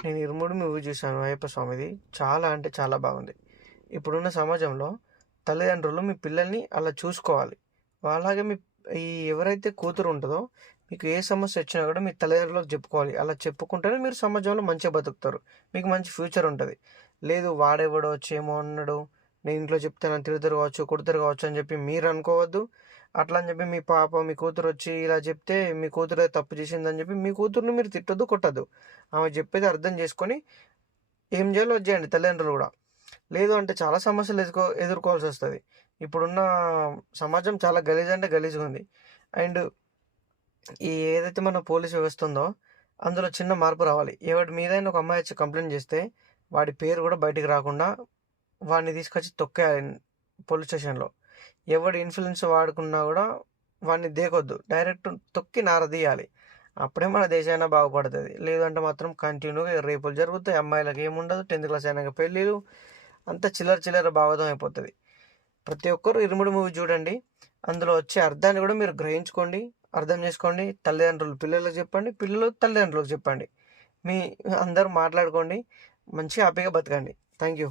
నేను 'ఇరుముడి' మూవీ చూశాను అయ్యప్ప స్వామిది. చాలా అంటే చాలా బాగుంది. ఇప్పుడున్న సమాజంలో తల్లిదండ్రులు మీ పిల్లల్ని అలా చూసుకోవాలి. అలాగే ఈ ఎవరైతే కూతురు ఉంటదో మీకు ఏ సమస్య వచ్చినా కూడా మీ తల్లిదండ్రులకు చెప్పుకోవాలి. అలా చెప్పుకుంటేనే మీరు సమాజంలో మంచిగా బతుకుతారు. మీకు మంచి ఫ్యూచర్ ఉంటది. లేదు వాడెవడో వచ్చి ఏమో అన్నాడు, నేను ఇంట్లో చెప్తే నన్ను తిడతారు కావచ్చు, కొడతారు కావచ్చు అని చెప్పి మీరు అనుకోవద్దు. అట్లా అని చెప్పి మీ కూతురు వచ్చి ఇలా చెప్తే మీ కూతురే తప్పు చేసిందని చెప్పి మీ కూతుర్ని మీరు తిట్టొద్దు, కొట్టొద్దు. ఆమె చెప్పేది అర్థం చేసుకొని ఏం చేయాలో అది చేయండి తల్లిదండ్రులు కూడా. లేదు అంటే చాలా సమస్యలు ఎదుర్కోవాల్సి వస్తుంది. ఇప్పుడున్న సమాజం చాలా గలీజ్ అంటే గలీజ్గా ఉంది. అండ్ ఏదైతే మన పోలీస్ వ్యవస్థ ఉందో అందులో చిన్న మార్పు రావాలి. ఎవడి మీదైనా ఒక అమ్మాయి వచ్చి కంప్లైంట్ చేస్తే వాడి పేరు కూడా బయటికి రాకుండా వాడిని తీసుకొచ్చి తొక్కేయాలి పోలీస్ స్టేషన్లో. ఎవడి ఇన్ఫ్లుయెన్స్ వాడుకున్నా కూడా వాడిని దేకొద్దు, డైరెక్ట్ తొక్కి నారదీయాలి. అప్పుడే మన దేశమైనా బాగుపడుతుంది. లేదంటే మాత్రం కంటిన్యూగా రేపులు జరుగుతాయి. అమ్మాయిలకు ఏముండదు, 10th క్లాస్ అయినాక పెళ్ళిళ్ళు, అంతా చిల్లర చిల్లర భాగవతం అయిపోతుంది. ప్రతి ఒక్కరు 'ఇరుముడి' మూవీ చూడండి. అందులో వచ్చే అర్థాన్ని కూడా మీరు గ్రహించుకోండి, అర్థం చేసుకోండి. తల్లిదండ్రులు పిల్లలకు చెప్పండి, పిల్లలు తల్లిదండ్రులకు చెప్పండి. మీ అందరూ మాట్లాడుకోండి, మంచిగా హ్యాపీగా బతకండి. Thank you.